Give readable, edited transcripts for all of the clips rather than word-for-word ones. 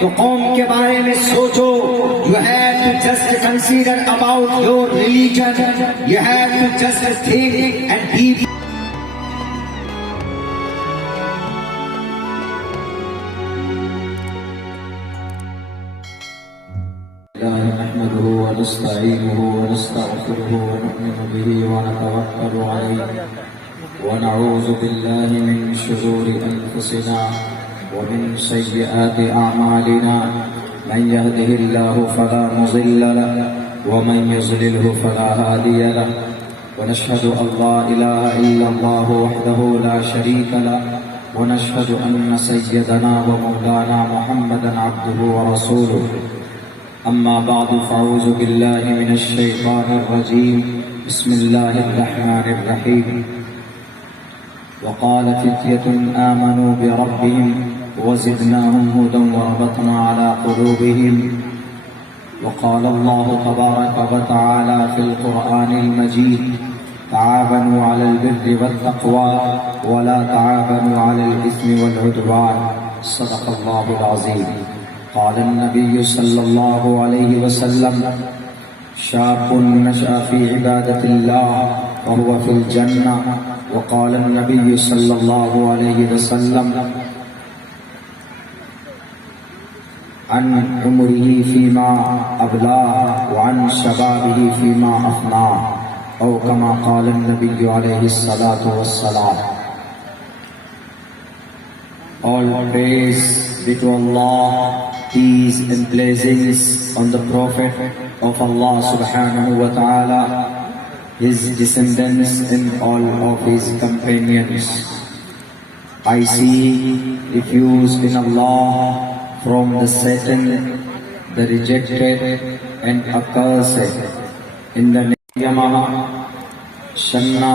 تو قوم کے بارے میں سوچو. You have to just consider about your religion. You have to just think and be. نحمده ونستعينه ونستغفره ونؤمن به ونتوكل عليه ونعوذ بالله من شرور أنفسنا ومن سيئات أعمالنا من يهده الله فلا مضل له ومن يضلله فلا هادي له ونشهد أن لا إله إلا الله وحده لا شريك له ونشهد أن سيدنا ومولانا محمدا عبده ورسوله. أما بعد فأعوذ بالله من الشيطان الرجيم. بسم الله الرحمن الرحيم. وقال فتية آمنوا بربهم وزدناهم هدى وربطنا على قلوبهم. وقال الله تبارك وتعالى في القرآن المجيد تعاونوا على البر والتقوى ولا تعاونوا على الإثم والعدوان. صدق الله العظيم. قال النبي صلى الله عليه وسلم شاب نشأ في عبادة الله وهو في الجنة. وقال النبي صلى الله عليه وسلم عن عمره فيما أبلاه وعن شبابه فيما أفناه أو كما قال النبي عليه الصلاة والسلام. All praise be to Allah, peace and blessings on the Prophet of Allah subhanahu wa ta'ala, his descendants and all of his companions. I seek refuge in Allah from the Satan, the rejected and accursed. In the name of Yamaha, Shanna,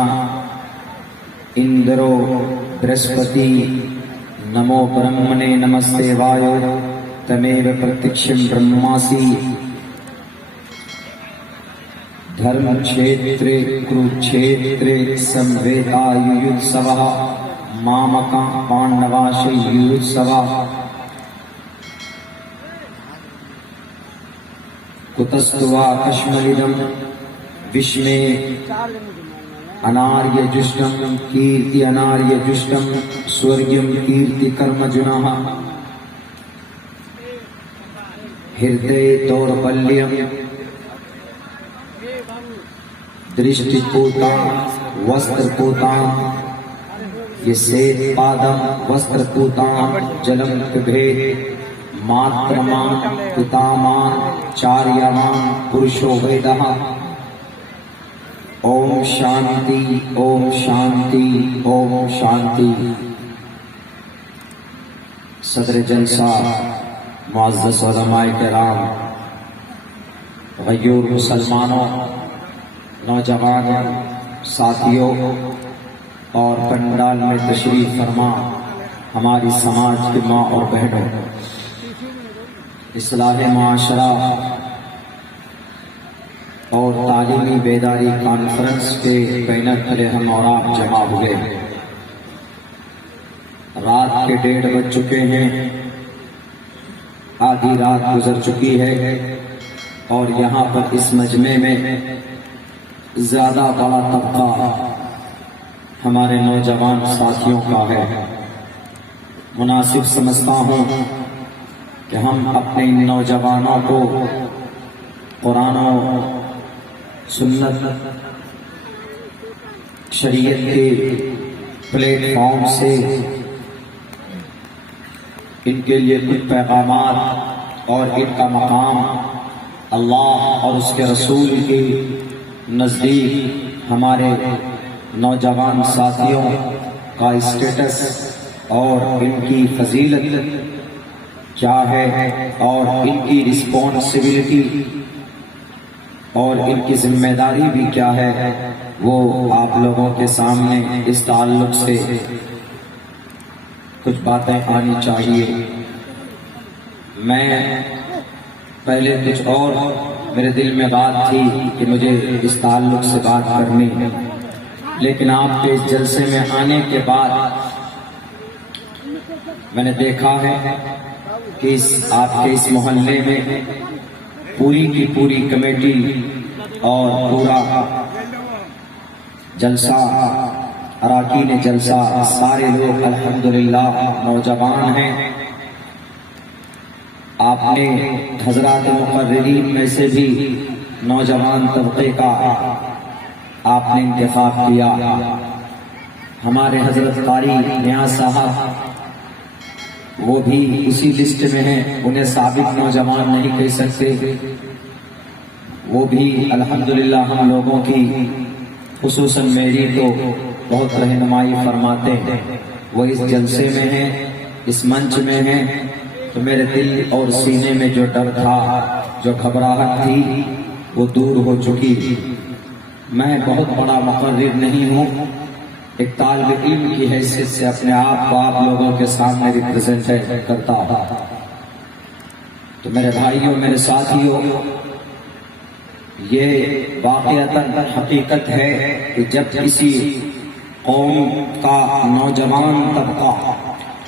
Indro, Brihaspati, Namo Brahmane Namaste Vayo, Tamev Pratiksham Brahmasi. Dharma Kshetre Kurukshetre Samveta Yuyutsava Mamaka Pandavashi Yuyutsava. Kutastva Kashmalidam Vishme Anarya Jushtam Kirti Anarya Jushtam Swargyam Kirti Karmajunaha Hirde Torpalyam Drishti Pota Vastra Pota Yased Padam Vastra Pota Jalam Kabhed Matraman Pitaman Charyaman Purusho Vedaha. Om Shanti, Om Shanti, Om Shanti. Sadr Jalsa, Muazzaz Ulama Kiram, غیور مسلمانوں، نوجوان ساتھیوں اور پنڈال میں تشریف فرما ہماری سماج کی ماں اور بہنوں، اصلاح معاشرہ اور تعلیمی بیداری کانفرنس کے بینر تلے ہم اور آپ جمع ہوئے. رات کے 1:30 بج چکے ہیں، آدھی رات گزر چکی ہے اور یہاں پر اس مجمع میں زیادہ بڑا طبقہ ہمارے نوجوان ساتھیوں کا ہے. مناسب سمجھتا ہوں کہ ہم اپنے ان نوجوانوں کو قرآن و سنت شریعت کے پلیٹ فارم سے ان کے لیے کچھ پیغامات اور ان کا مقام اللہ اور اس کے رسول کے نزدیک ہمارے نوجوان ساتھیوں کا اسٹیٹس اور ان کی فضیلت کیا ہے اور ان کی رسپانسبلٹی اور ان کی ذمہ داری بھی کیا ہے، وہ آپ لوگوں کے سامنے اس تعلق سے کچھ باتیں آنی چاہیے. میں پہلے کچھ اور میرے دل میں بات تھی کہ مجھے اس تعلق سے بات کرنی ہے، لیکن آپ کے اس جلسے میں آنے کے بعد میں نے دیکھا ہے کہ آپ کے اس محلے میں پوری کی پوری کمیٹی اور پورا جلسہ، اراکین جلسہ، سارے لوگ الحمدللہ نوجوان ہیں. آپ نے حضرات مقررین میں سے بھی نوجوان طبقے کا آپ نے انتخاب کیا. ہمارے حضرت قاری نیاز صاحب وہ بھی اسی لسٹ میں ہیں، انہیں ثابت نوجوان نہیں کہہ سکتے. وہ بھی الحمدللہ ہم لوگوں کی خصوصاً میری تو بہت رہنمائی فرماتے ہیں. وہ اس جلسے میں ہیں، اس منچ میں ہیں، تو میرے دل اور سینے میں جو ڈر تھا، جو گھبراہٹ تھی، وہ دور ہو چکی. میں بہت بڑا مقرر نہیں ہوں، ایک طالب علم کی حیثیت سے اپنے آپ کو آپ لوگوں کے سامنے ریپرزینٹ کرتا ہوں. تو میرے بھائیوں، میرے ساتھیوں، یہ واقعتاً حقیقت ہے کہ جب کسی قوم کا نوجوان طبقہ،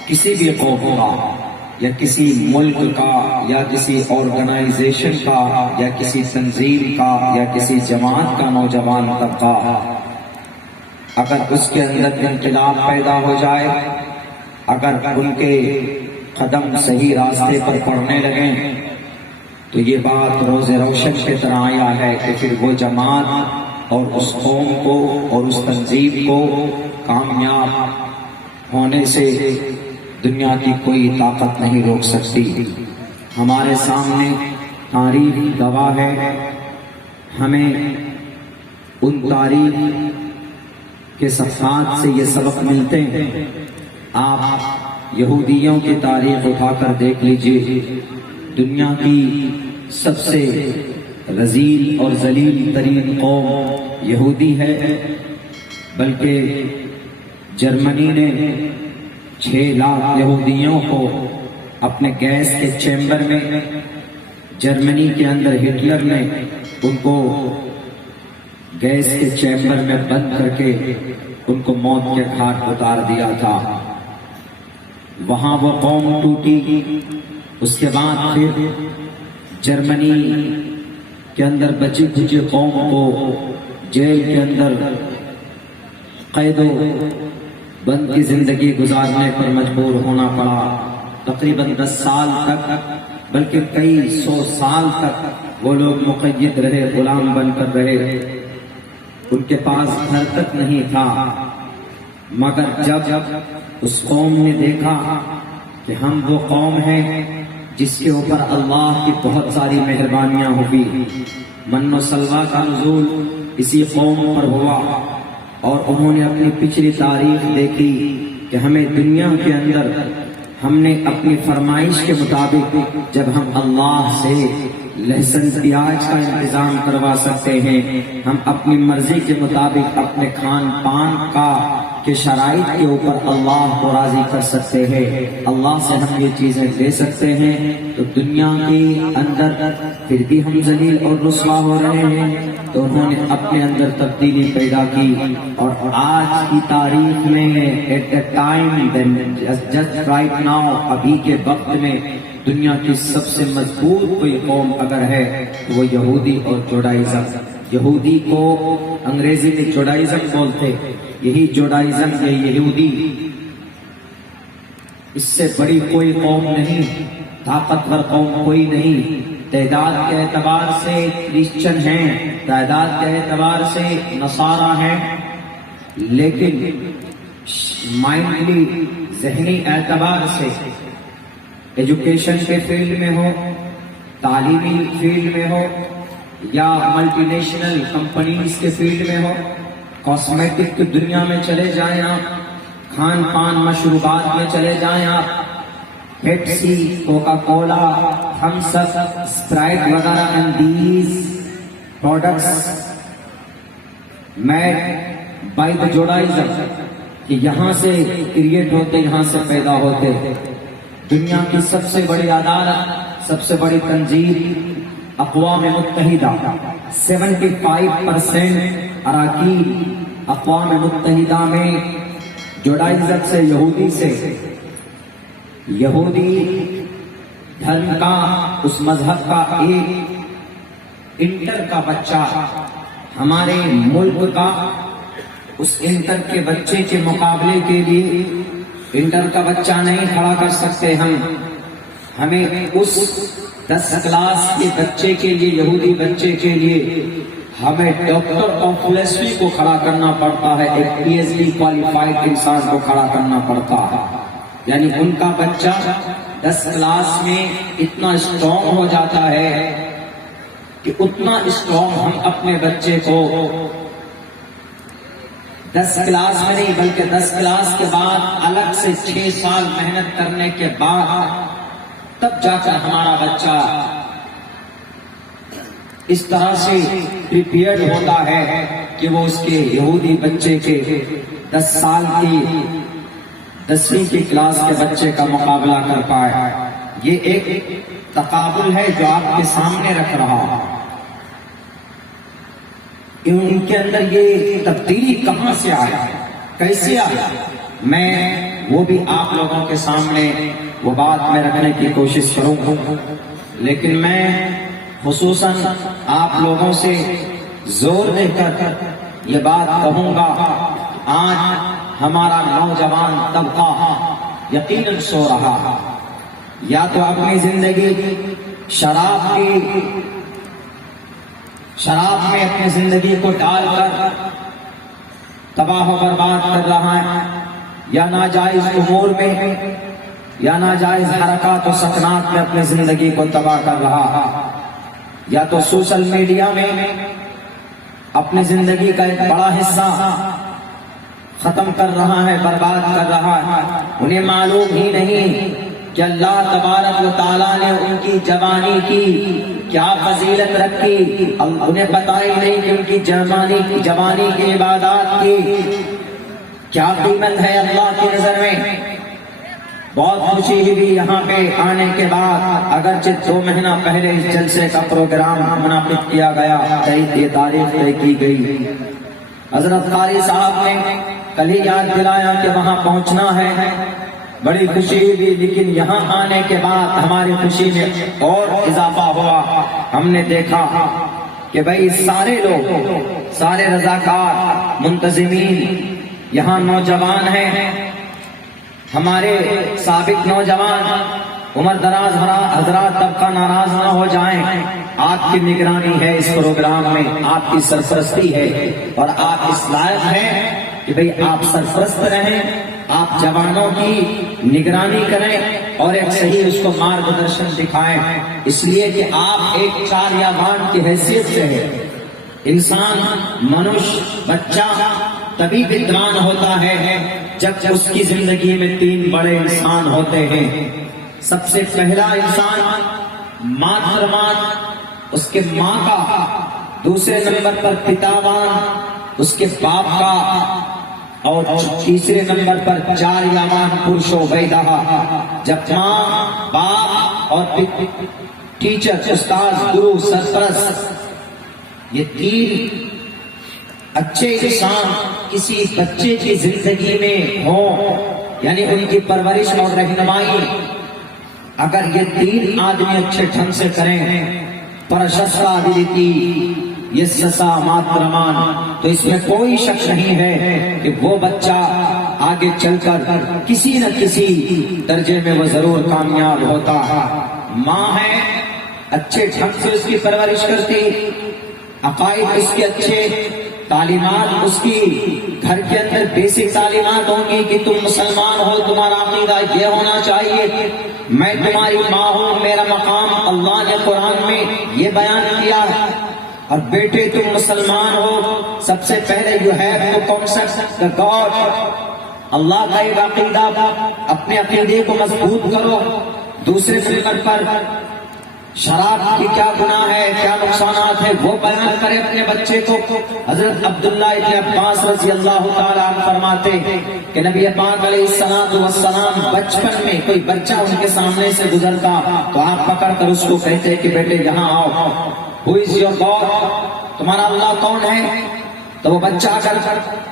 کسی بھی قوم کا یا کسی ملک کا یا کسی آرگنائزیشن کا یا کسی تنظیم کا یا کسی جماعت کا نوجوان طبقہ، اگر اس کے اندر انقلاب پیدا ہو جائے، اگر ان کے قدم صحیح راستے پر پڑنے لگیں، تو یہ بات روز روشن کی طرح آیا ہے کہ پھر وہ جماعت اور اس قوم کو اور اس تنظیم کو کامیاب ہونے سے دنیا کی کوئی طاقت نہیں روک سکتی. ہمارے سامنے تاریخ گواہ ہے، ہمیں ان تاریخ کے صفحات سے یہ سبق ملتے ہیں. آپ یہودیوں کی تاریخ اٹھا کر دیکھ لیجئے، دنیا کی سب سے رذیل اور ذلیل ترین قوم یہودی ہے. بلکہ جرمنی نے 6 لاکھ یہودیوں کو اپنے گیس کے چیمبر میں، جرمنی کے اندر ہٹلر نے ان کو گیس کے چیمبر میں بند کر کے ان کو موت کے گھاٹ اتار دیا تھا. وہاں وہ قوم ٹوٹی. اس کے بعد پھر جرمنی کے اندر بچی کچی قوم کو جیل کے اندر قید و بند کی زندگی گزارنے پر مجبور ہونا پڑا. تقریباً 10 سال تک، بلکہ کئی 100 سال تک وہ لوگ مقید رہے، غلام بن کر رہے. ان کے پاس گھر تک نہیں تھا. مگر جب اس قوم نے دیکھا کہ ہم وہ قوم ہیں جس کے اوپر اللہ کی بہت ساری مہربانیاں ہوئی، من و سلوہ کا نزول اسی قوم پر ہوا، اور انہوں نے اپنی پچھلی تاریخ دیکھی کہ ہمیں دنیا کے اندر ہم نے اپنی فرمائش کے مطابق جب ہم اللہ سے لہسن پیاز کا انتظام کروا سکتے ہیں، ہم اپنی مرضی کے مطابق اپنے کھان پان کا کے شرائط کے اوپر اللہ کو راضی کر سکتے ہیں، اللہ سے ہم یہ چیزیں لے سکتے ہیں، تو دنیا کے اندر پھر بھی ہم ذلیل اور رسوا ہو رہے ہیں. تو انہوں نے اپنے اندر تبدیلی پیدا کی، اور آج کی تاریخ میں at a time just right now, ابھی کے وقت میں دنیا کی سب سے مضبوط کوئی قوم اگر ہے تو وہ یہودی اور جوڈائزم. یہودی کو انگریزی میں جوڈائزم بولتے، یہی جوڈائزم ہے یہودی. اس سے بڑی کوئی قوم نہیں، طاقتور قوم کوئی نہیں. تعداد کے اعتبار سے کرسچن ہیں، تعداد کے اعتبار سے نصارہ ہیں، لیکن مائنڈلی ذہنی اعتبار سے ایجوکیشن کے فیلڈ میں ہو، تعلیمی فیلڈ میں ہو، یا ملٹی نیشنل کمپنیز کے فیلڈ میں ہو، کاسمیٹک کی دنیا میں چلے جائیں آپ، کھان پان مشروبات میں چلے جائیں آپ، پیپسی، کوکا کولا، تھمس اپ، اسپرائٹ وغیرہ and these products made by the Judaism, کہ یہاں سے کریٹ ہوتے، یہاں سے پیدا ہوتے. دنیا کی سب سے بڑی عدالت، سب سے بڑی تنظیم اقوام متحدہ، 75% اراکین اقوام متحدہ میں جوڈائزم سے، یہودی دھرم کا، اس مذہب کا ایک انٹر کا بچہ ہمارے ملک کا اس انٹر کے بچے کے مقابلے کے لیے انٹر کا بچہ نہیں کھڑا کر سکتے ہمیں اس 10 کلاس کے بچے کے لیے، یہودی بچے کے لیے ہمیں ڈاکٹر آف فلسفی کو کھڑا کرنا پڑتا ہے، ایک پی ایچ ڈی کوالیفائڈ انسان کو کھڑا کرنا پڑتا ہے. یعنی ان کا بچہ 10 کلاس میں اتنا اسٹرانگ ہو جاتا ہے کہ اتنا اسٹرانگ ہم اپنے بچے کو 10 کلاس میں نہیں بلکہ 10 کلاس کے بعد الگ سے 6 سال محنت کرنے کے بعد تب جا کر ہمارا بچہ اس طرح سے پریپیئرڈ ہوتا ہے کہ وہ اس کے یہودی بچے کے 10 سال کی 10ویں کی کلاس کے بچے کا مقابلہ کر پائے. یہ ایک تقابل ہے جو آپ کے سامنے رکھ رہا ہوں. ان کے اندر یہ تبدیلی کہاں سے آیا، کیسے آیا، میں وہ بھی آپ لوگوں کے سامنے وہ بات میں رکھنے کی کوشش کروں گا. لیکن میں خصوصاً آپ لوگوں سے زور دے کر یہ بات کہوں گا، آج ہمارا نوجوان طبقہ یقیناً سو رہا، یا تو اپنی زندگی شراب میں اپنی زندگی کو ڈال کر تباہ و برباد کر رہا ہے، یا ناجائز امور میں یا ناجائز حرکات و سکنات میں اپنی زندگی کو تباہ کر رہا ہے، یا تو سوشل میڈیا میں اپنی زندگی کا ایک بڑا حصہ ختم کر رہا ہے، برباد کر رہا ہے. انہیں معلوم ہی نہیں کہ اللہ تبارک و تعالیٰ نے ان کی جوانی کی کیا فضیلت رکھی، انہیں پتہ ہی نہیں کہ ان کی جوانی کی عبادات کی کیا قیمت ہے اللہ کی نظر میں. بہت خوشی ہوئی یہاں پہ آنے کے بعد، اگرچہ 2 مہینہ پہلے اس جلسے کا پروگرام منعقد کیا گیا، یہ تاریخ طے کی گئی. حضرت قاری صاحب نے کل ہی یاد دلایا کہ وہاں پہنچنا ہے، بڑی خوشی ہوئی. لیکن یہاں آنے کے بعد ہماری خوشی میں اور اضافہ ہوا. ہم نے دیکھا کہ بھئی سارے لوگ، سارے رضاکار منتظمین یہاں نوجوان ہیں. ہمارے سابق نوجوان عمر دراز حضرات طبقہ ناراض نہ ہو جائیں، آپ کی نگرانی ہے اس پروگرام میں، آپ کی سرپرستی ہے، اور آپ اس لائق ہیں کہ بھئی آپ سرپرست رہیں، آپ جوانوں کی نگرانی کریں اور ایک صحیح اس کو مارگدرشن دکھائیں. اس لیے کہ آپ ایک چاریابان کی حیثیت سے ہے. انسان، منش، بچہ تبھی ودوان ہوتا ہے جب اس کی زندگی میں 3 بڑے انسان ہوتے ہیں. سب سے پہلا انسان ماترمان، اس کے ماں کا. دوسرے نمبر پر پتاوان، اس کے باپ کا. اور تیسرے نمبر پر چاریابان پرشو ویدہ، جب ماں، باپ اور ٹیچر، استاد، گرو، سرپرست، یہ 3 اچھے انسان کسی بچے کی زندگی میں ہوں، یعنی ان کی پرورش اور رہنمائی اگر یہ 3 آدمی اچھے ڈھنگ سے کریں، پرشستا ویدتی یہ سسا ماترمان، تو اس میں کوئی شک نہیں ہے کہ وہ بچہ آگے چل کر کسی نہ کسی درجے میں وہ ضرور کامیاب ہوتا ہے. ماں ہے، اچھے ڈھنگ سے اس کی پرورش کرتی، عقائد اس کے اچھے، تعلیمات اس کی گھر کے اندر بیسک تعلیمات ہوں گی کہ تم مسلمان ہو، تمہارا عقیدہ یہ ہونا چاہیے، میں تمہاری ماں ہوں، میرا مقام اللہ نے قرآن میں یہ بیان کیا ہے. اور بیٹے تم مسلمان ہو، سب سے پہلے you have to concept the God، اللہ کا ایک عقیدہ، اپنے عقیدے کو مضبوط کرو. دوسرے نمبر پر شراب کی کیا گناہ ہے، کیا نقصانات ہے، وہ بیان کرے اپنے بچے کو. حضرت عبداللہ ابن عباس رضی اللہ تعالیٰ عنہ فرماتے کہ نبی پاک علیہ السلام بچپن میں کوئی بچہ ان کے سامنے سے گزرتا تو آپ پکڑ کر اس کو کہتے کہ بیٹے یہاں آؤ، Who is your God؟ تمہارا اللہ کون ہے؟ تو وہ بچہ اگر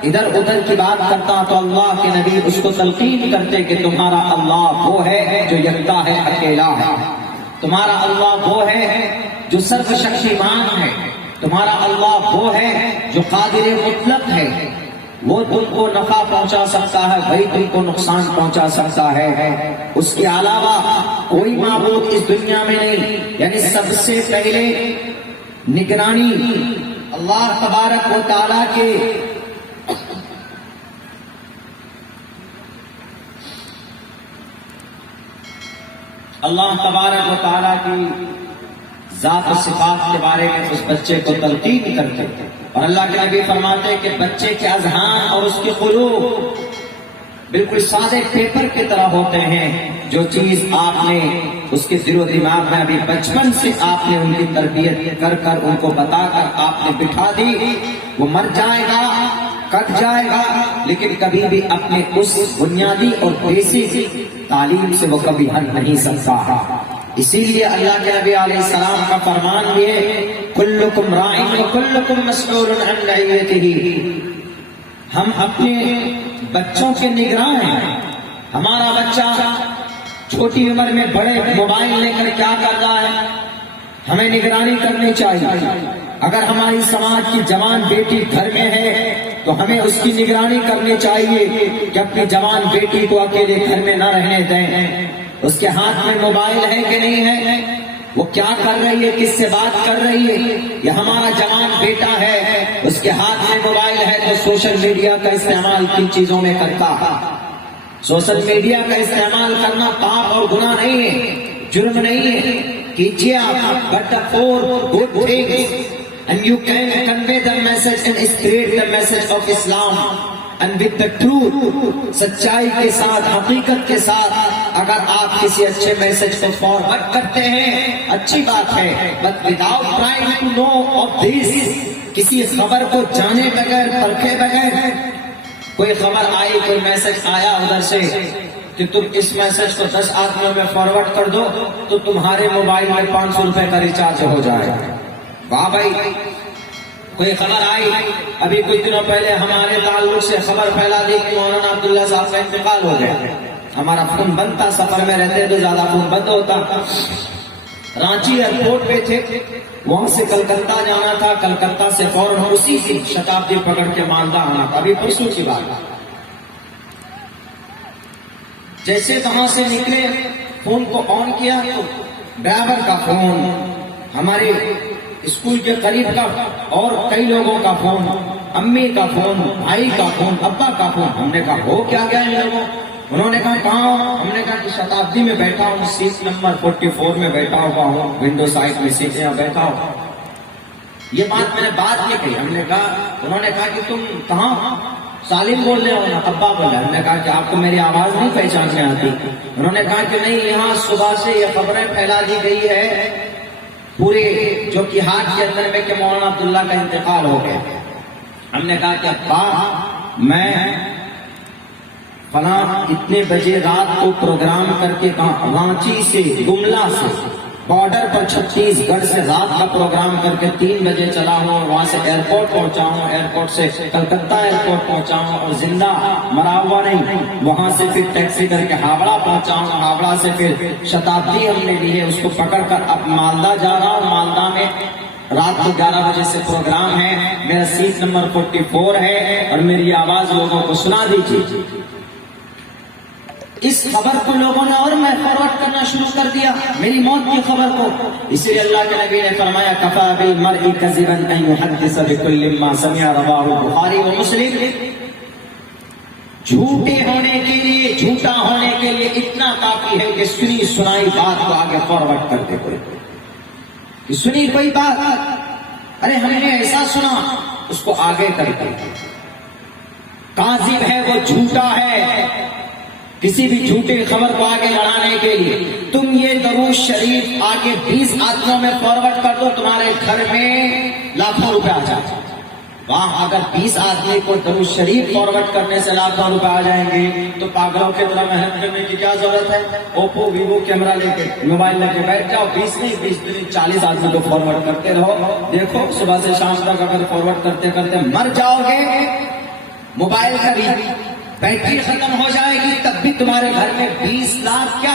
ادھر ادھر کی بات کرتا تو اللہ کے نبی اس کو تلقین کرتے کہ تمہارا اللہ وہ ہے جو یکتا ہے، اکیلا ہے. تمہارا اللہ وہ ہے جو سرو شکتیمان ہے، تمہارا اللہ وہ ہے جو قادر مطلق ہے، وہ تم کو نفع پہنچا سکتا ہے، وہی تم کو نقصان پہنچا سکتا ہے، اس کے علاوہ کوئی معبود اس دنیا میں نہیں۔ یعنی سب سے پہلے نگرانی اللہ تبارک و تعالیٰ کے اللہ تبارک و تعالیٰ کی ذات و صفات کے بارے میں اس بچے کو تلقین کرتے، اور اللہ کے نبی فرماتے ہیں کہ بچے کے اذہان اور اس کے قلوب بالکل سادے پیپر کی طرح ہوتے ہیں۔ جو چیز آپ نے اس کے دل و دماغ میں ابھی بچپن سے آپ نے ان کی تربیت کر کر ان کو بتا کر آپ نے بٹھا دی، وہ مر جائے گا، کٹ جائے گا، لیکن کبھی بھی اپنے اس بنیادی اور بیسک تعلیم سے وہ کبھی ہٹ نہیں سکتا۔ اسی لیے اللہ کے نبی علیہ السلام کا فرمان بھی ہے، کلکم راعٍ وکلکم مسئول عن رعیتہ۔ ہم اپنے بچوں کے نگراں ہیں۔ ہمارا بچہ چھوٹی عمر میں بڑے موبائل لے کر کیا کر رہا ہے، ہمیں نگرانی کرنی چاہیے۔ اگر ہماری سماج کی جوان بیٹی گھر میں ہے تو ہمیں اس کی نگرانی کرنی چاہیے کہ اپنی جوان بیٹی کو اکیلے گھر میں نہ رہنے دیں۔ اس کے ہاتھ میں موبائل ہے کہ نہیں ہے، وہ کیا کر رہی ہے، کس سے بات کر رہی ہے۔ یہ ہمارا جوان بیٹا ہے، اس کے ہاتھ میں موبائل ہے تو سوشل میڈیا کا استعمال کن چیزوں میں کرتا ہے۔ سوشل میڈیا کا استعمال کرنا پاپ اور گناہ نہیں ہے، جرم نہیں ہے، کیجیے آپ، but for good things and you can convey the message and spread the message of Islam and with the truth۔ سچائی کے ساتھ، حقیقت کے ساتھ اگر آپ کسی اچھے میسج کو فارورڈ کرتے ہیں اچھی بات ہے، but without trying to know of this، کسی خبر کو جانے بغیر، پرکھے بغیر، کوئی خبر آئی، کوئی میسج آیا ادھر سے کہ تم اس میسج کو 10 آدمیوں میں فارورڈ کر دو تو تمہارے موبائل میں 500 روپے کا ریچارج ہو جائے گا۔ واہ بھائی، کوئی خبر آئی، ابھی کچھ دنوں پہلے ہمارے تعلق سے خبر پھیلا دی کہ مولانا عبداللہ صاحب کا انتقال ہو گیا۔ ہمارا فون بند تھا، سفر میں رہتے تو زیادہ فون بند ہوتا۔ رانچی ایئرپورٹ پہ تھے، وہاں سے کلکتہ جانا تھا، کلکتہ سے فوراً اسی کی شتابدی پکڑ کے مالدہ آنا تھا، ابھی پرسوں کی بات۔ جیسے وہاں سے نکلے، فون کو آن کیا تو ڈرائیور کا فون، ہمارے اسکول کے قریب کا اور کئی لوگوں کا فون، امی کا فون، بھائی کا فون، ابا کا فون۔ ہم نے کہا ہو کیا گیا ان لوگوں؟ انہوں نے کہا کہاں؟ ہم نے کہا کہ شتابدی میں بیٹھا ہوں، سیٹ نمبر 44 میں بیٹھا ہوا ہوں، ونڈو سائڈ میں سیٹ میں بیٹھا ہوں۔ یہ بات میں نے بعد میں کہی۔ ہم نے کہا، انہوں نے کہا کہ تم کہاں؟ سالم بول رہے ہو نا؟ ابا بولا۔ ہم نے کہا کہ آپ کو میری آواز نہیں پہچان میں آتی؟ انہوں نے کہا کہ نہیں، یہاں صبح سے یہ خبریں پھیلا دی گئی ہے پورے جو کہ ہاتھ کے اندر میں کہ مولانا عبداللہ کا انتقال ہو گیا۔ ہم نے کہا کہ ابا، میں فلاں اتنے بجے رات کو پروگرام کر کے رانچی سے، گملا سے، بارڈر پر چھتیس گڑھ سے رات کا پروگرام کر کے 3 بجے چلا ہوں، وہاں سے ایئرپورٹ پہنچا ہوں، ایئرپورٹ سے کلکتہ ایئرپورٹ پہنچا ہوں، اور زندہ مرا ہوا نہیں، وہاں سے پھر ٹیکسی کر کے ہاوڑا پہنچا ہوں، ہاوڑا سے پھر شتابدی ہم نے لی ہے، اس کو پکڑ کر اب مالدہ جا رہا ہوں۔ مالدہ میں رات کو 11 بجے سے پروگرام ہے، میرا سیٹ نمبر 44 ہے، اور میری آواز لوگوں کو سنا دیجیے۔ اس خبر کو لوگوں نے اور میں فارورڈ کرنا شروع کر دیا، میری موت کی خبر کو۔ اسی لیے اللہ کے نبی نے فرمایا، کفا بالمرء کذبا ان یحدث بکل ما سمع، رواہ البخاری و مسلم۔ جھوٹے ہونے کے لیے، جھوٹا ہونے کے لیے اتنا کافی ہے کہ سنی سنائی بات کو آگے فارورڈ کر دے کوئی، سنی کوئی بات، ارے ہم نے ایسا سنا، اس کو آگے کر دے۔ کاذب ہے وہ، جھوٹا ہے، کسی بھی جھوٹے خبر کو آگے بڑھانے کے لیے تم یہ درود شریف آگے 20 آدمیوں میں فارورڈ کر دو، تمہارے گھر میں لاکھوں روپے آ جائیں۔ وہاں اگر 20 آدمی کو درود شریف فارورڈ کرنے سے لاکھوں روپے آ جائیں گے تو پاگلوں کی طرح محنت کرنے کی کیا ضرورت ہے؟ اوپو ویوو کیمرہ لے کے، موبائل لے کے بیٹھ جاؤ، 20 نہیں 20 40 آدمی کو فارورڈ کرتے رہو، دیکھو صبح سے شام تک اگر فارورڈ کرتے کرتے مر جاؤ گے، موبائل کا بیٹری ختم ہو جائے گی، تب بھی تمہارے گھر میں 20 لاکھ کیا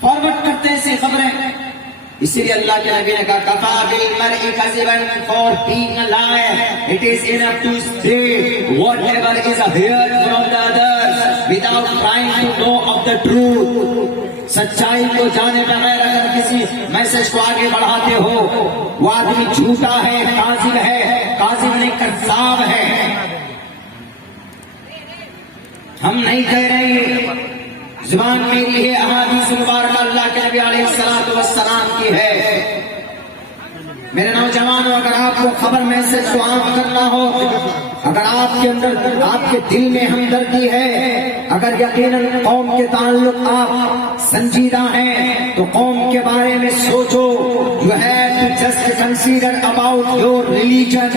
فارورڈ کرتے ہیں ایسی خبریں. اسی لیے اللہ کے نبی نے کہا کفا بالمرء کذبا for being a liar. It is enough to say whatever is heard from the others without trying to know of the truth. سچائی کو جانے بغیر اگر کسی میسج کو آگے بڑھاتے ہو وہ آدمی جھوٹا ہے، کاذب ہے، کاذب نہیں کذاب ہے. ہم نہیں کہہ رہے، زبان میری ہے، احادیث مبارکہ اللہ کے نبی علیہ الصلوۃ والسلام کی ہے. میرے نوجوانوں، اگر آپ کو خبر میسج کو عام کرنا ہو، اگر آپ کے اندر، آپ کے دل میں ہمدردی ہے، اگر یقیناً قوم کے تعلق آپ سنجیدہ ہیں تو قوم کے بارے میں سوچو. You have to just consider about your religion.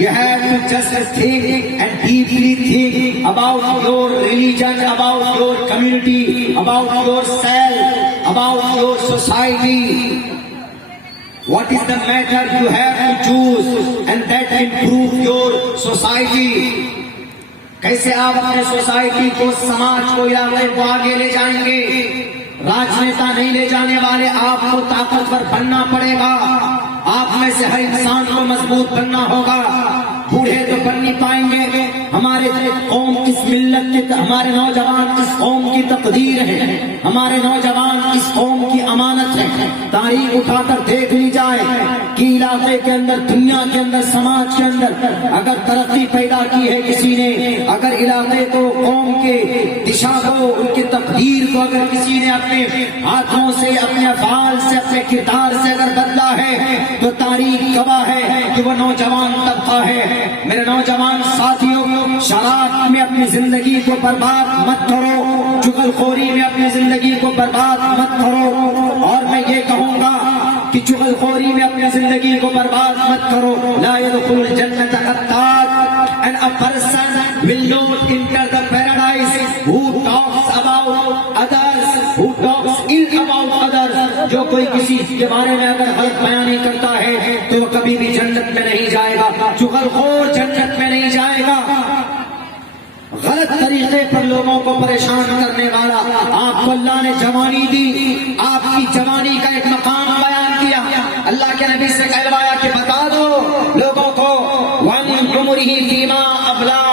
You have to just think and deeply think about your religion, about your community, about yourself, about your society. What is the matter you have to choose and that improve your society. کیسے آپ اپنے society کو، سماج کو، علاقے کو آگے لے جائیں گے؟ راجنیتا نہیں لے جانے والے، آپ کو طاقتور بننا پڑے گا. آپ میں سے ہر انسان کو مضبوط بننا ہوگا. بوڑھے تو بن نہیں پائیں گے. ہمارے قوم اس ملت کے، ہمارے نوجوان اس قوم کی تقدیر ہے، ہمارے نوجوان اس قوم کی امانت ہے. تاریخ اٹھا کر دیکھ لی جائے کہ علاقے کے اندر، دنیا کے اندر، سماج کے اندر اگر ترقی پیدا کی ہے کسی نے، اگر علاقے کو، قوم کے دشا کو، ان کی تقدیر کو اگر کسی نے اپنے ہاتھوں سے، اپنے افعال سے، اپنے کردار سے اگر بدلا ہے تو تاریخ گواہ ہے کہ وہ نوجوان طبقہ ہے. میرے نوجوان ساتھیوں، شراب میں اپنی زندگی کو برباد مت کرو، چغل خوری میں اپنی زندگی کو برباد مت کرو. اور میں یہ کہوں گا کہ چغل خوری میں اپنی زندگی کو برباد مت کرو. لا يدخل الجنة قتال and a person will not enter the paradise who talks about others, who talks ill about others. جو کوئی کسی کے بارے میں اگر غلط بیانی کرتا ہے تو وہ کبھی بھی جنت میں نہیں جائے گا. چغل خور جنت میں نہیں جائے گا. غلط طریقے پر لوگوں کو پریشان کرنے والا. آپ کو اللہ نے جوانی دی، آپ کی جوانی کا ایک مقام بیان کیا. اللہ کے نبی سے کہلوایا کہ بتا دو لوگوں کو وَمِنْ عُمُرِهِ فِيمَا أَبْلَىٰ.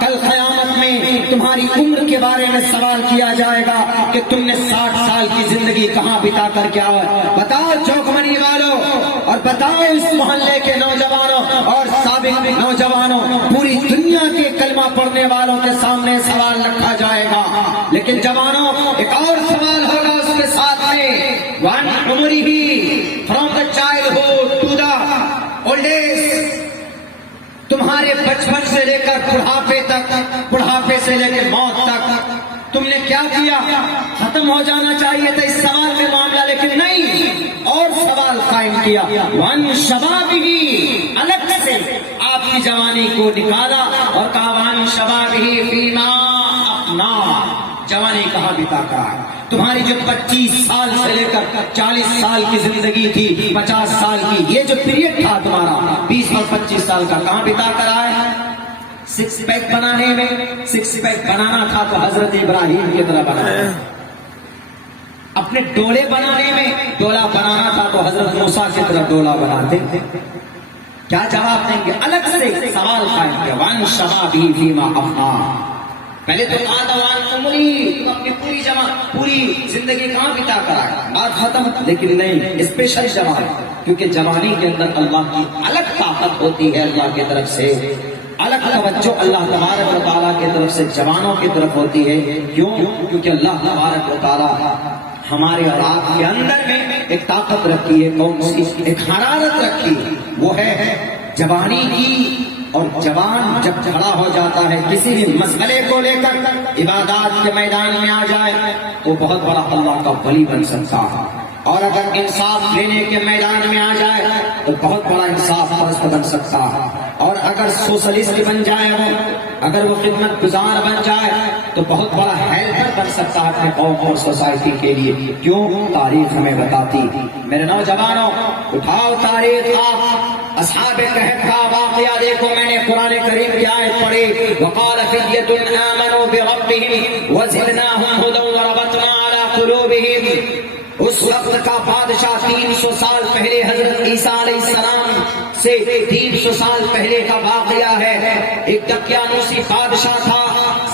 کل قیامت میں تمہاری عمر کے بارے میں سوال کیا جائے گا کہ تم نے 60 سال کی زندگی کہاں بتا کر کیا ہے. بتاؤ چوکمنی والوں، اور بتاؤ اس محلے کے نوجوانوں اور سابق نوجوانوں، پوری دنیا کے کلمہ پڑھنے والوں کے سامنے سوال رکھا جائے گا. لیکن جوانوں، ایک اور سوال ہوگا اس کے ساتھ میں، وَعَنْ عُمُرِهِ from the childhood to the old age. تمہارے بچپن سے لے کر بڑھاپے تک، بڑھاپے سے لے کر موت تک تم نے کیا کیا؟ ختم ہو جانا چاہیے تھا اس سوال میں معاملہ، لیکن نہیں، اور سوال قائم کیا. وَعَنْ شَبَابِهِ، الگ سے آپ کی جوانی کو نکالا اور کہا وَعَنْ شَبَابِهِ فِيمَا أَفْنَىٰ. جوانی کہاں بتا کر آئے؟ تمہاری جو 25 سال سے لے کر 40 سال کی زندگی تھی، 50 سال کی، یہ جو پیریڈ تھا تمہارا 20 اور 25 سال کا، کہاں بتا کر آئے؟ 6 پیک بنانے میں. 6 پیک بنانا تھا تو حضرت ابراہیم کی طرح بنانا. اپنے ڈولے بنانے میں، ڈولا بنانا تھا تو حضرت موسیٰ کی طرح ڈولا بناتے. کیا جواب دیں گے؟ الگ سے سوال قائم کیا. وَعَنْ شَبَابِهِ فِيمَا أَفْنَىٰ. پہلے تو آدوان عمری، تم اپنی پوری زندگی کہاں بتا کر آئے؟ بات ختم. لیکن نہیں، اسپیشل جوان، کیونکہ جوانی کے اندر اللہ کی الگ طاقت ہوتی ہے، اللہ کی طرف سے الگ توجہ اللہ تبارک و تعالیٰ کی طرف سے جوانوں کی طرف ہوتی ہے. کیوں؟ کیونکہ اللہ تبارک و تعالیٰ ہمارے اور آپ کے اندر میں ایک طاقت رکھی ہے، کون سی؟ ایک حرارت رکھی ہے، وہ ہے جوانی کی. اور جوان جب کھڑا ہو جاتا ہے کسی بھی مسئلے کو لے کر، عبادات کے میدان میں آ جائے تو بہت بڑا اللہ کا ولی بن سکتا ہے. اور اگر انصاف لینے کے میدان میں آ جائے تو بہت بڑا انصاف پرست بن سکتا ہے. اور اگر سوشلسٹ بن جائے وہ اگر وہ خدمت گزار بن جائے تو بہت بڑا ہیلپر بن سکتا ہے اپنے قوم اور سوسائٹی کے لیے. کیوں؟ تاریخ ہمیں بتاتی. میرے نوجوانوں اٹھاؤ تاریخ، آپ اصحاب کہف کا واقعہ دیکھو. میں نے قرآن کریم کی آیت پڑھی وقال فیۃ آمنوا بربہم وزدناہم ھدی وربطنا علی قلوبہم. اس وقت کا بادشاہ 300 سال پہلے حضرت عیسیٰ علیہ السلام سے 300 سال پہلے کا واقعہ ہے. ایک دقیانوسی بادشاہ تھا،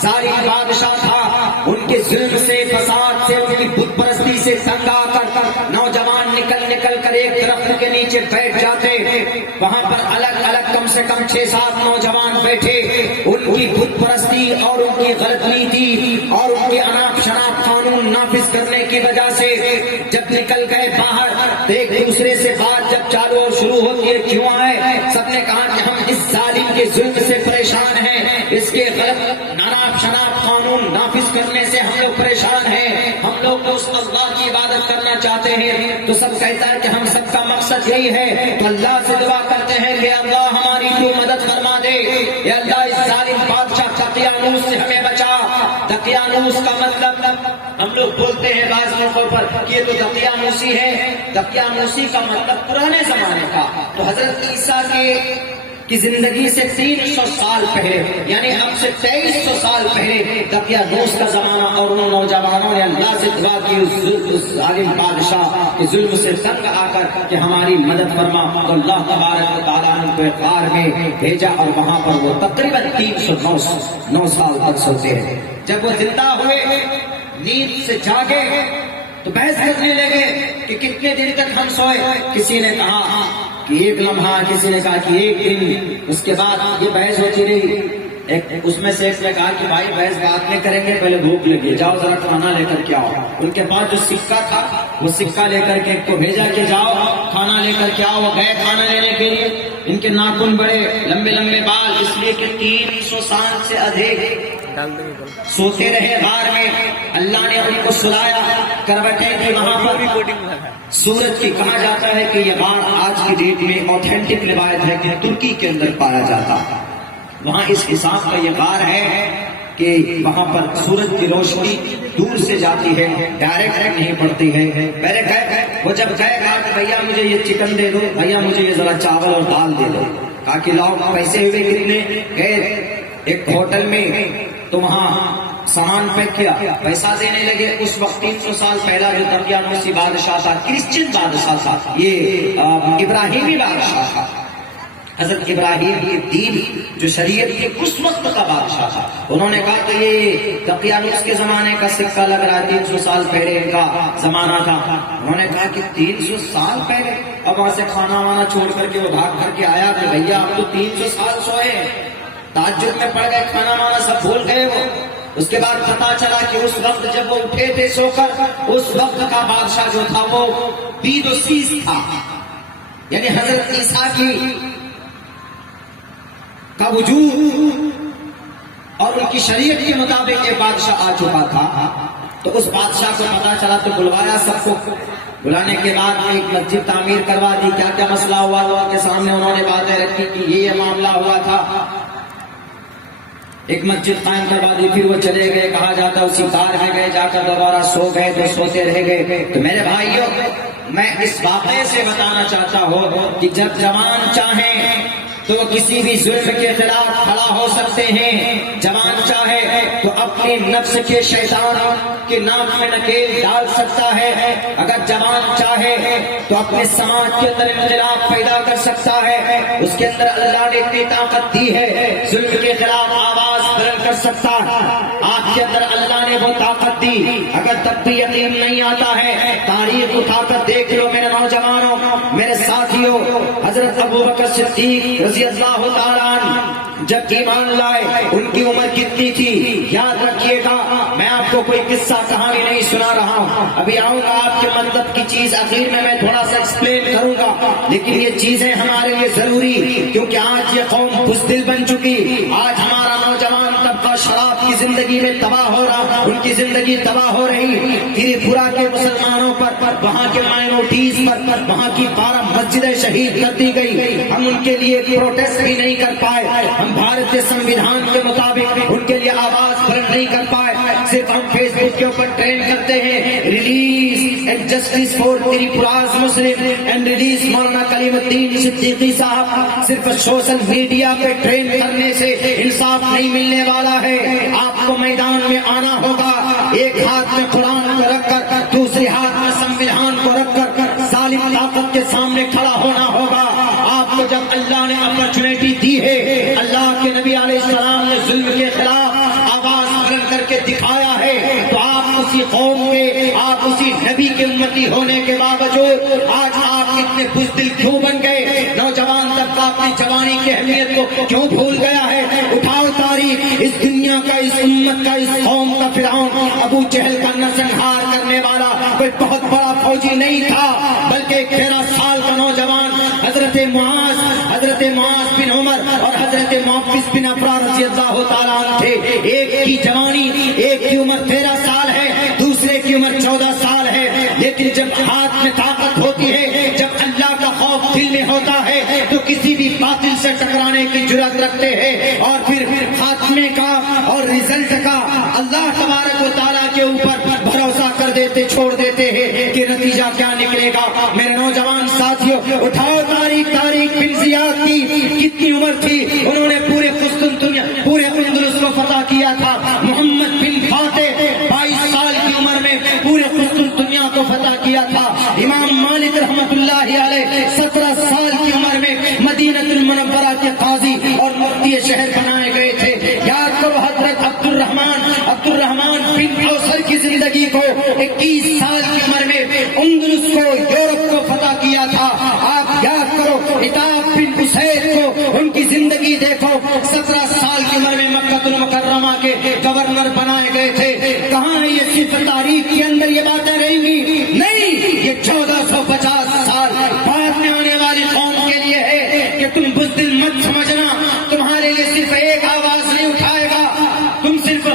ظالم بادشاہ تھا. ان کے ظلم سے، فساد سے، ان کی بت پرستی سے تنگ آ کر نوجوان نکل کر ایک درخت کے نیچے بیٹھ جاتے. وہاں پر الگ الگ کم سے کم 6-7 نوجوان بیٹھے. ان کی بت پرستی اور ان کی غلط نیتی اور ان کے اناپ شناپ قانون نافذ کرنے کی وجہ سے جب نکل گئے باہر تو ایک دوسرے سے بات جب چالو اور شروع ہوتی ہے کیوں آئے؟ سب نے کہا کہ ہم اس ظالم کے ظلم سے پریشان ہیں، اس کے غلط اناپ شناپ قانون نافذ کرنے سے ہم لوگ پریشان ہیں، ہم لوگ اس اللہ کی عبادت کرنا چاہتے ہیں. تو سب کہتا ہے کہ ہم سب کا مقصد یہی ہے. تو اللہ سے دعا کرتے ہیں کہ اللہ ہماری تو مدد فرما دے. اے اللہ اس ظالم بادشاہ دقیانوس سے ہمیں بچا. دقیانوس کا مطلب ہم لوگ بولتے ہیں بعض موقعوں پر کہ یہ تو دقیانوسی ہے. دقیانوسی کا مطلب پرانے زمانے کا. تو حضرت عیسیٰ کی زندگی سے 300 سال پہلے، یعنی اب سے 2300 سال پہلے دقیانوس کا زمانہ. اور ان نوجوانوں نے اللہ سے دعا کی اس ظالم بادشاہ کے ظلم سے تنگ آ کر کہ ہماری مدد فرما. تو اللہ تبارک و تعالیٰ نے کوئی غار میں بھیجا اور وہاں پر وہ تقریباً 309 سال تک سوتے ہیں. جب وہ زندہ ہوئے، نیند سے جاگے تو بحث کرنے لگے کہ کتنے دن تک ہم سوئے. کسی نے کہا کہ 1 لمحہ، کسی نے کہا کہ 1 دن. اس کے بعد یہ بحث ہوتی رہی. اس میں سے ایک نے کہا کہ بھائی بحث بعد میں کریں گے، پہلے بھوک لگی، جاؤ ذرا کھانا لے کر کے آؤ. ان کے پاس جو سکہ تھا وہ سکہ لے کر کے ایک کو بھیجا کہ جاؤ کھانا لے کر کے آؤ. وہ گئے کھانا لینے کے لیے. ان کے ناخن بڑے لمبے لمبے بال، اس لیے کہ 300 سال سے ادھک سوتے رہے غار میں. اللہ نے ان کو سلایا، کروٹیں تھی وہاں پر سورج کی. کہا جاتا ہے کہ یہ غار آج کی ڈیٹ میں اوتھینٹک روایت ہے کہ ترکی کے اندر پایا جاتا. وہاں اس حساب کا یہ غار ہے کہ وہاں پر سورج کی روشنی دور سے جاتی ہے، ڈائریکٹ نہیں پڑتی ہے. پہلے گئے، وہ جب گئے کہا کہ بھیا مجھے یہ چکن دے دو، بھیا مجھے یہ ذرا چاول اور دال دے دو. کہا کہ لاؤ. پیسے ہوئے کتنے؟ گئے ایک ہوٹل میں تو وہاں سامان پیک کیا، پیسہ دینے لگے. اس وقت 300 سال پہلا جو دقیانوسی بادشاہ تھا، کرسچن بادشاہ تھا، یہ ابراہیمی بادشاہ تھا. حضرت ابراہیم کی دین جو شریعت کی اس وقت کا بادشاہ تھا. انہوں نے کہا کہ یہ دقیانوس کے زمانے کا سکہ لگ رہا ہے، 300 سال پہلے ان کا زمانہ تھا. انہوں نے کہا کہ 300 سال پہلے. اب وہاں سے کھانا وانا چھوڑ کر کے وہ بھاگ کر کے آیا کہ بھیا آپ تو 300 سال سوئے. تعجب میں پڑ گئے، کھانا وانا سب بھول گئے وہ. اس کے بعد پتا چلا کہ اس وقت جب وہ اٹھے تھے سو کر، اس وقت کا بادشاہ جو تھا وہ بید و سیس تھا. یعنی حضرت عیسیٰ کا وجود اور ان کی شریعت کے مطابق ایک بادشاہ آ چکا تھا. تو اس بادشاہ کو پتا چلا تو بلوایا سب کو. بلانے کے بعد ایک مسجد تعمیر کروا دی. کیا کیا مسئلہ ہوا تو ان کے سامنے انہوں نے باتیں رکھی کہ یہ معاملہ ہوا تھا. ایک مسجد قائم کروا دی. پھر وہ چلے گئے. کہا جاتا اسی کار میں گئے، جا کر دوبارہ سو گئے تو سوتے رہ گئے. تو میرے بھائیوں، میں اس واقعے سے بتانا چاہتا ہوں کہ جب جوان چاہیں تو کسی بھی ظلم کے خلاف کھڑا ہو سکتے ہیں. جوان چاہے تو اپنی نفس کے شیطان کے ناک میں نکیل ڈال سکتا ہے. اگر جوان چاہے تو اپنے سماج کے اندر انقلاب پیدا کر سکتا ہے. اس کے اندر اللہ نے اتنی طاقت دی ہے، ظلم کے خلاف آواز بلند کر سکتا ہے. آپ کے اندر اللہ نے وہ طاقت دی. اگر تب بھی یقین نہیں آتا ہے، تاریخ اٹھا کر دیکھ لو میرے نوجوانوں، میرے ساتھیوں. حضرت ابو بکر صدیق رضی اللہ تعالیٰ عنہ جب ایمان لائے، ان کی عمر کتنی تھی؟ یاد رکھیے گا، میں آپ کو کوئی قصہ کہانی نہیں سنا رہا ہوں. ابھی آؤں گا آپ کے مطلب کی چیز آخر میں تھوڑا سا ایکسپلین کروں گا. لیکن یہ چیزیں ہمارے لیے ضروری، کیونکہ آج یہ قوم بزدل بن چکی. آج ہمارا نوجوان طبقہ اور شراب کی زندگی میں تباہ ہو رہا، ان کی زندگی تباہ ہو رہی۔ تریپورہ کے مسلمانوں پر، وہاں کے مائنورٹیز پر، وہاں کی 12 مسجدیں شہید کر دی گئی۔ ہم ان کے لیے پروٹیسٹ بھی نہیں کر پائے، ہم بھارت کے سنویدھان کے مطابق ان کے لیے آواز بلند نہیں کر پائے۔ صرف ہم فیس بک کے اوپر ٹرینڈ کرتے ہیں، release and justice for Tripura's Muslim and release Maulana کلیم الدین صدیقی صاحب۔ صرف سوشل میڈیا پہ ٹرینڈ کرنے سے انصاف نہیں ملنے والا ہے، آپ کو میدان میں آنا ہوگا۔ ایک ہاتھ میں قرآن کو رکھ کر، دوسرے ہاتھ میں سنویدھان کو رکھ کر ظالم طاقت کے سامنے کھڑا ہونا ہوگا۔ آپ کو جب اللہ نے اپرچونیٹی دی ہے، اللہ کے نبی علیہ السلام نے ظلم کے خلاف آواز بلند کر کے دکھایا ہے، تو آپ اسی قوم کے، آپ اسی نبی کے امتی ہونے کے باوجود آج آپ اتنے بزدل کیوں بن گئے؟ نوجوان طبقہ اپنی جوانی کی اہمیت کو کیوں بھول گیا ہے؟ اٹھاؤ تاریخ، اس دنیا کا، اس امت کا، اس قوم کا فرعون ابو جہل کا نرسنہار کرنے والا کوئی بہت بڑا فوجی نہیں تھا، بلکہ 13 سال کا نوجوان حضرت معاذ بن عمر اور حضرت محفوظ بن افرا رضی اللہ تعالیٰ عنہ تھے۔ ایک کی جوانی، ایک کی عمر 13 سال ہے، دوسرے کی عمر 14 سال ہے، لیکن جب ہاتھ میں طاقت ہوتی ہے، جب اللہ کا خوف دل میں ہوتا ہے، تو کسی بھی باطل سے ٹکرانے کی جرات رکھتے ہیں، اور پھر خاتمے کا اور رزلٹ کا اللہ تبارک و تعالیٰ کے اوپر بھروسہ کر دیتے، چھوڑ دیتے ہیں کہ نتیجہ کیا نکلے گا۔ میرے نوجوان ساتھیوں، اٹھاؤ تاریخ بن زیاد کی کتنی عمر تھی؟ انہوں نے پورے قسطنطنیہ، پورے اندلس کو فتح کیا تھا۔ محمد بن فاتح 22 سال کی عمر میں پورے قسطنطنیہ کو فتح کیا تھا۔ امام مالک رحمت اللہ علیہ 17 سال کی عمر میں مدینہ المنورہ کے قاضی اور مفتی شہر بنائے گئے تھے۔ یاد کرو حضرت عبد الرحمن بن اوسر کی زندگی کو 21 سال کی عمر میں اندلس کو، یورپ کو فتح کیا تھا۔ آپ یاد کرو عتاب بن اسید کو، ان کی زندگی دیکھو، 17 سال کی عمر میں مکہ المکرمہ کے گورنر بنائے گئے تھے۔ کہاں ہے یہ؟ صرف تاریخ کے اندر یہ باتیں رہیں گی؟ نہیں، یہ 1450 سال بعد میں آنے والی قوم کے لیے ہے کہ تم بزدل مت سمجھنا، تمہارے لیے صرف ایک آواز نہیں اٹھائے گا، تم صرف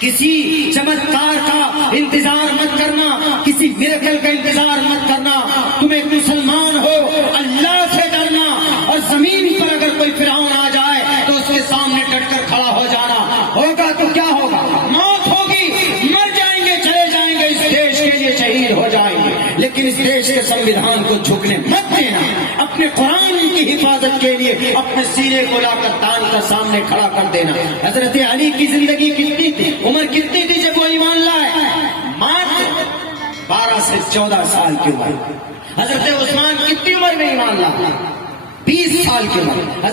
کسی چمتکار کا انتظار مت کرنا، کسی میریکل کا انتظار مت کرنا، تم ایک مسلمان ہو، اللہ سے ڈرنا، اور زمین پر اگر کوئی فرعون آ جائے تو اس کے سامنے ڈٹ کر کھڑا ہو جانا ہوگا۔ تو کیا ہوگا؟ موت ہوگی، مر جائیں گے، چلے جائیں گے، اس دیش کے لیے شہید ہو جائیں گے، لیکن اس دیش کے سنویدھان کو جھکنے مت دینا۔ اپنے قرآن کی حفاظت کے لیے اپنے سینے کو لا کر تان کر سامنے کھڑا کر دینا۔ حضرت علی کی زندگی کتنی تھی، عمر کتنی تھی جب وہ ایمان لائے؟ ماتر 12 سے 14 سال کی عمر۔ حضرت عثمان کتنی عمر میں ایمان لائے؟ 20 سال کی عمر۔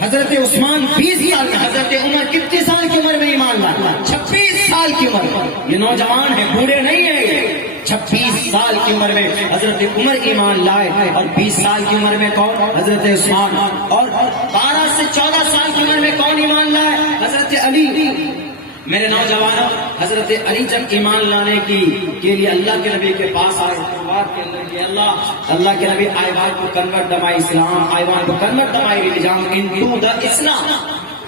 حضرت عثمان 20 سال میں، حضرت عمر کتنی سال کی عمر میں ایمان لائے؟ 26 سال کی عمر۔ یہ نوجوان ہیں، بوڑھے نہیں ہیں یہ۔ 26 سال کی عمر میں حضرت عمر ایمان لائے، اور 20 سال کی عمر میں کون؟ حضرت عثمان۔ اور 12 سے 14 سال کی عمر میں کون ایمان لائے؟ حضرت علی۔ میرے نوجوانوں، حضرت علی جب ایمان لانے کے لیے اللہ کے نبی کے پاس آئے، کے اندر کہ اللہ کے نبی I want to convert my Islam, I want to convert my religion into the Islam۔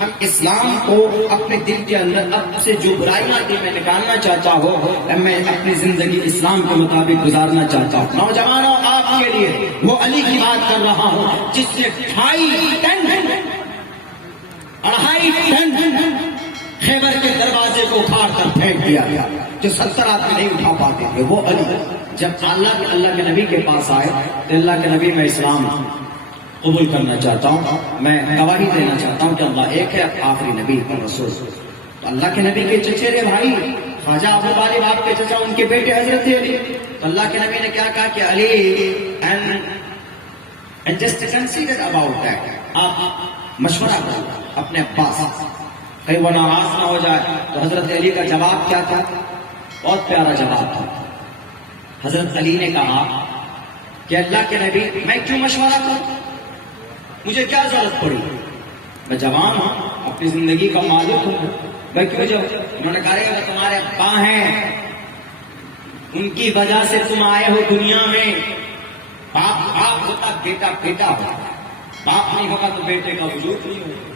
ہم اسلام کو اپنے دل کے اندر اب سے جو برائیاں تھی میں نکالنا چاہتا ہوں، میں اپنی زندگی اسلام کے مطابق گزارنا چاہتا ہوں۔ نوجوانوں، آپ کے لیے وہ علی کی بات کر رہا ہوں جس نے 2.5 ٹن خیبر کے دروازے کو اکھاڑ کر پھینک دیا، جو 70 آدمی نہیں اٹھا پاتے تھے، وہ علی۔ جب اللہ کے نبی کے پاس آئے تو اللہ کے نبی، میں اسلام قبول کرنا چاہتا ہوں، میں گواہی دینا چاہتا ہوں کہ اللہ ایک ہے، آخری نبی اور رسول۔ تو اللہ کے نبی کے چچیرے بھائی خواجہ ابو طالب، آپ کے چچا، ان کے بیٹے حضرت علی، تو اللہ کے نبی نے کیا کہا کہ علی and just consider about that، آپ مشورہ کرو اپنے ابا سے، کہیں وہ ناراض نہ ہو جائے۔ تو حضرت علی کا جواب کیا تھا؟ بہت پیارا جواب تھا۔ حضرت علی نے کہا کہ اللہ کے نبی، میں کیوں مشورہ کروں؟ مجھے کیا ضرورت پڑی؟ میں جوان ہوں، اپنی زندگی کا مالک ہوں، میں کیوں جاؤں؟ انہوں نے کہا کہ تمہارے ابا ہیں، ان کی وجہ سے تم آئے ہو دنیا میں۔ باپ ہوتا بیٹا ہوتا، باپ نہیں ہوگا تو بیٹے کا وجود نہیں ہوگا۔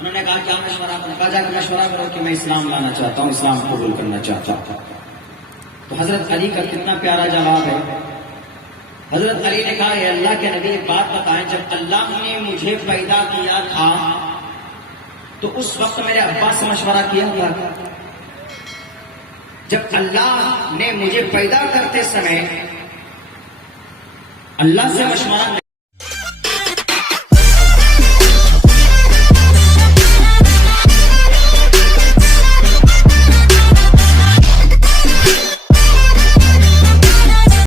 انہوں نے کہا کیا مشورہ کرنا؟ کہا جا کے مشورہ کرو کہ میں اسلام لانا چاہتا ہوں، اسلام قبول کرنا چاہتا ہوں۔ تو حضرت علی کا کتنا پیارا جواب ہے۔ حضرت علی نے کہا اے اللہ کے نبی ایک بات بتائیں، جب اللہ نے مجھے پیدا کیا تھا تو اس وقت میرے ابا سے مشورہ کیا تھا؟ جب اللہ نے مجھے پیدا کرتے سمے اللہ سے مشورہ